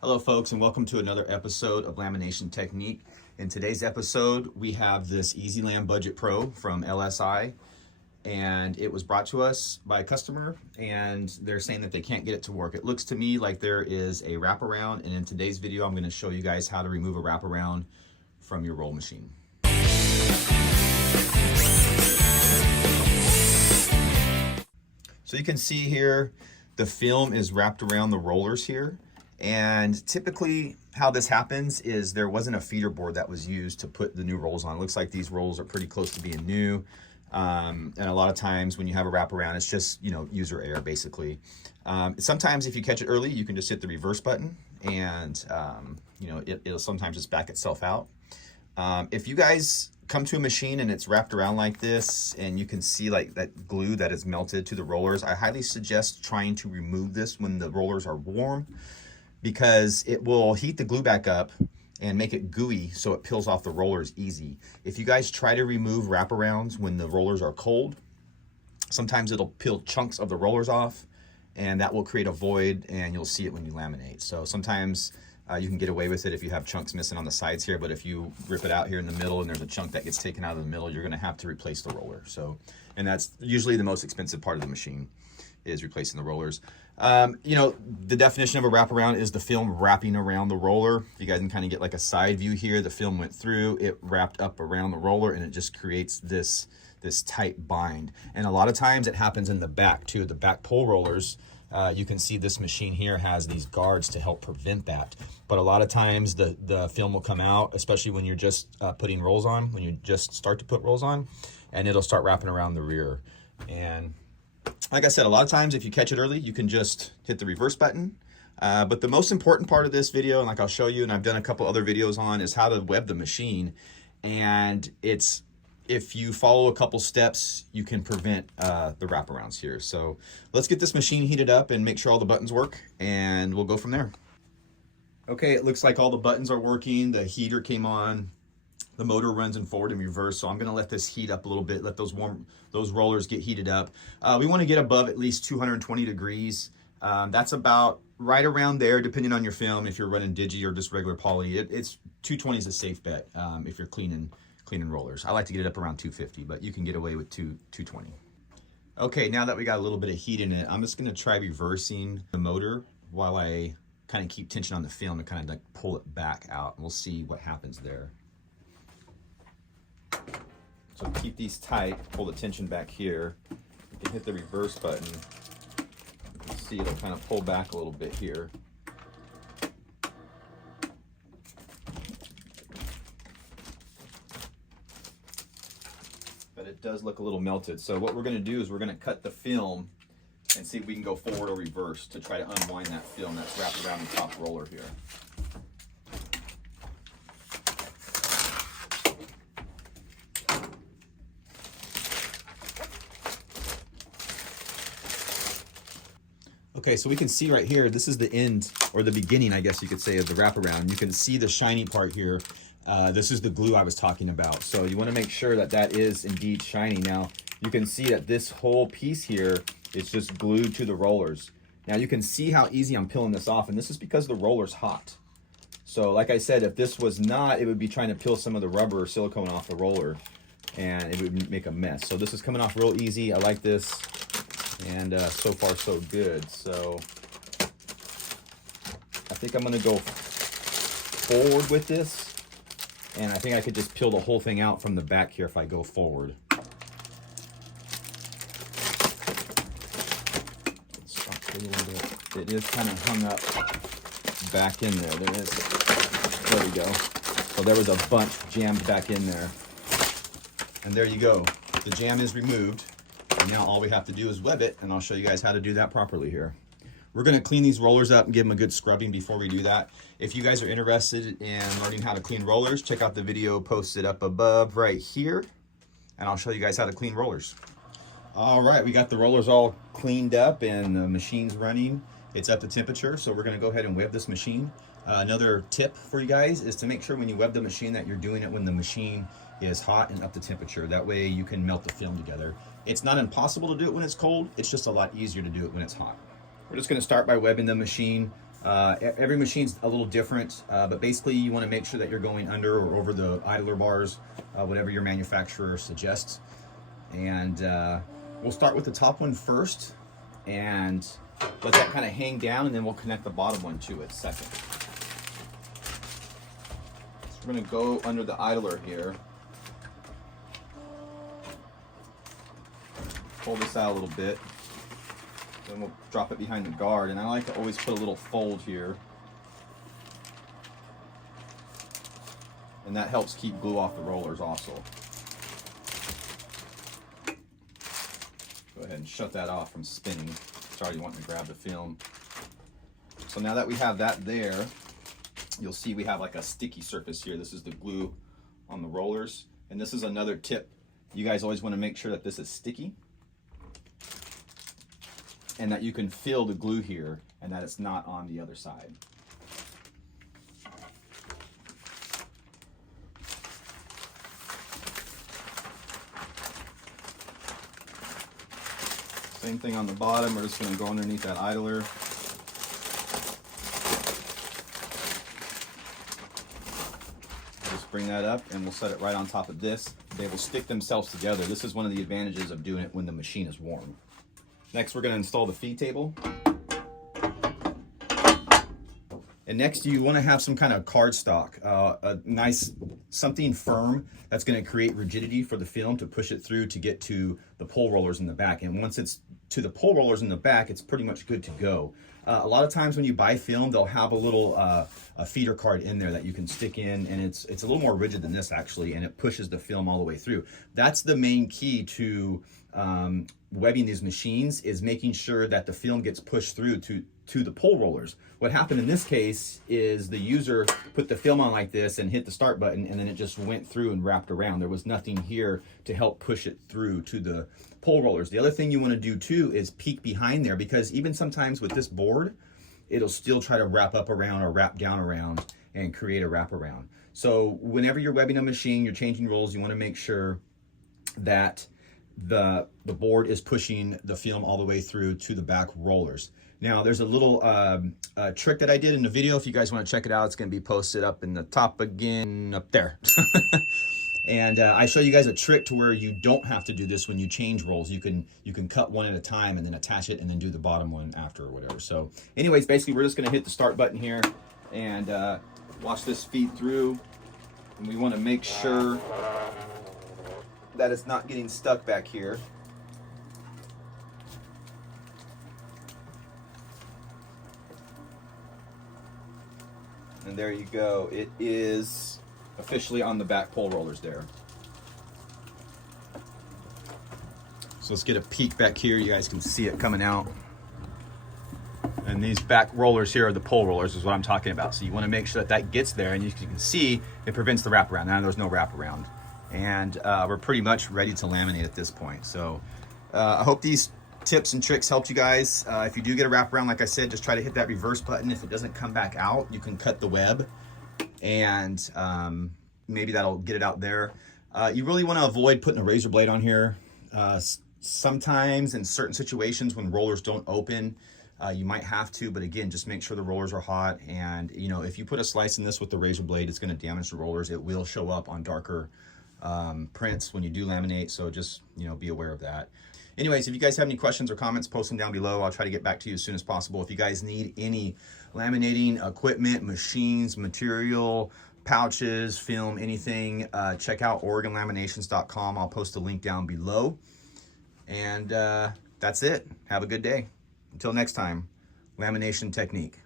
Hello folks, and welcome to another episode of Lamination Technique. In today's episode, we have this Easy Lam Budget Pro from LSI, and it was brought to us by a customer, and they're saying that they can't get it to work. It looks to me like there is a wraparound, and in today's video, I'm gonna show you guys how to remove a wraparound from your roll machine. So you can see here, the film is wrapped around the rollers here. And typically how this happens is there wasn't a feeder board that was used to put the new rolls on. It looks like these rolls are pretty close to being new. And a lot of times when you have a wraparound, it's just, user error basically. Sometimes if you catch it early, you can just hit the reverse button and, it'll sometimes just back itself out. If you guys come to a machine and it's wrapped around like this and you can see like that glue that is melted to the rollers, I highly suggest trying to remove this when the rollers are warm, because it will heat the glue back up and make it gooey so it peels off the rollers easy. If you guys try to remove wraparounds when the rollers are cold, sometimes it'll peel chunks of the rollers off and that will create a void, and you'll see it when you laminate. So sometimes you can get away with it if you have chunks missing on the sides here, but if you rip it out here in the middle and there's a chunk that gets taken out of the middle, you're gonna have to replace the roller. And that's usually the most expensive part of the machine, is replacing the rollers. The definition of a wraparound is the film wrapping around the roller. You guys can kind of get like a side view here. The film went through, it wrapped up around the roller, and it just creates this tight bind. And a lot of times it happens in the back too. The back pull rollers, you can see this machine here has these guards to help prevent that. But a lot of times the film will come out, especially when you're just putting rolls on, when you just start to put rolls on, and it'll start wrapping around the rear. And like I said, a lot of times if you catch it early, you can just hit the reverse button. But the most important part of this video, and like I'll show you, and I've done a couple other videos on, is how to web the machine. And if you follow a couple steps, you can prevent the wraparounds here. So let's get this machine heated up and make sure all the buttons work, and we'll go from there. Okay, it looks like all the buttons are working. The heater came on. The motor runs in forward and reverse, so I'm gonna let this heat up a little bit, let those rollers get heated up. We wanna get above at least 220 degrees. That's about right around there, depending on your film. If you're running digi or just regular poly, it's 220 is a safe bet if you're cleaning rollers. I like to get it up around 250, but you can get away with 220. Okay, now that we got a little bit of heat in it, I'm just gonna try reversing the motor while I kind of keep tension on the film and kind of like pull it back out, and we'll see what happens there. So keep these tight, pull the tension back here. You can hit the reverse button. You can see it'll kind of pull back a little bit here. But it does look a little melted. So what we're gonna do is we're gonna cut the film and see if we can go forward or reverse to try to unwind that film that's wrapped around the top roller here. Okay, so we can see right here, this is the end, or the beginning, I guess you could say, of the wraparound. You can see the shiny part here. This is the glue I was talking about. So you wanna make sure that that is indeed shiny. Now, you can see that this whole piece here is just glued to the rollers. Now you can see how easy I'm peeling this off, and this is because the roller's hot. So like I said, if this was not, it would be trying to peel some of the rubber or silicone off the roller, and it would make a mess. So this is coming off real easy. I like this. And so far so good. So I think I'm gonna go forward with this, and I think I could just peel the whole thing out from the back here if I go forward. Stop a little bit. It is kind of hung up back in there. There we go. So there was a bunch jammed back in there, and there you go. The jam is removed. And now all we have to do is web it, and I'll show you guys how to do that properly here. We're gonna clean these rollers up and give them a good scrubbing before we do that. If you guys are interested in learning how to clean rollers, check out the video posted up above right here, and I'll show you guys how to clean rollers. All right, we got the rollers all cleaned up and the machine's running. It's up to temperature, so we're gonna go ahead and web this machine. Another tip for you guys is to make sure when you web the machine that you're doing it when the machine is hot and up to temperature. That way you can melt the film together. It's not impossible to do it when it's cold, it's just a lot easier to do it when it's hot. We're just gonna start by webbing the machine Every machine's a little different, but basically you want to make sure that you're going under or over the idler bars, whatever your manufacturer suggests. And we'll start with the top one first and let that kind of hang down, and then we'll connect the bottom one to it second. So we're going to go under the idler here. Pull this out a little bit. Then we'll drop it behind the guard, and I like to always put a little fold here. And that helps keep glue off the rollers also. Go ahead and shut that off from spinning. It's already wanting to grab the film. So now that we have that there, you'll see we have like a sticky surface here. This is the glue on the rollers. And this is another tip. You guys always want to make sure that this is sticky and that you can feel the glue here and that it's not on the other side. Same thing on the bottom. We're just going to go underneath that idler. Just bring that up and we'll set it right on top of this. They will stick themselves together. This is one of the advantages of doing it when the machine is warm. Next, we're going to install the feed table. And next, you want to have some kind of cardstock, a nice, something firm that's going to create rigidity for the film to push it through to get to the pull rollers in the back. And once it's to the pull rollers in the back, it's pretty much good to go. A lot of times when you buy film, they'll have a little a feeder card in there that you can stick in, and it's a little more rigid than this actually, and it pushes the film all the way through. That's the main key to webbing these machines, is making sure that the film gets pushed through to the pull rollers. What happened in this case is the user put the film on like this and hit the start button, and then it just went through and wrapped around. There was nothing here to help push it through to the pull rollers. The other thing you want to do too is peek behind there, because even sometimes with this board, it'll still try to wrap up around or wrap down around and create a wraparound. So whenever you're webbing a machine, you're changing rolls, you want to make sure that the board is pushing the film all the way through to the back rollers. Now there's a little trick that I did in the video. If you guys want to check it out, it's going to be posted up in the top again, up there. And I show you guys a trick to where you don't have to do this when you change rolls. You can cut one at a time and then attach it and then do the bottom one after or whatever. So anyways, basically we're just going to hit the start button here and watch this feed through. And we want to make sure that it's not getting stuck back here. And there you go. It is officially on the back pull rollers there. So let's get a peek back here. You guys can see it coming out. And these back rollers here are the pull rollers, is what I'm talking about. So you want to make sure that that gets there, and you can see it prevents the wraparound. Now there's no wraparound. And we're pretty much ready to laminate at this point. So I hope these tips and tricks helped you guys. If you do get a wraparound, like I said, just try to hit that reverse button. If it doesn't come back out, you can cut the web, and maybe that'll get it out there. You really want to avoid putting a razor blade on here. Sometimes in certain situations when rollers don't open, you might have to, but again, just make sure the rollers are hot. And you know, if you put a slice in this with the razor blade, it's going to damage the rollers. It will show up on darker prints when you do laminate, so just, you know, be aware of that. Anyways, if you guys have any questions or comments, post them down below. I'll try to get back to you as soon as possible. If you guys need any laminating equipment, machines, material, pouches, film, anything, check out OregonLaminations.com. I'll post a link down below. And that's it. Have a good day. Until next time, lamination technique.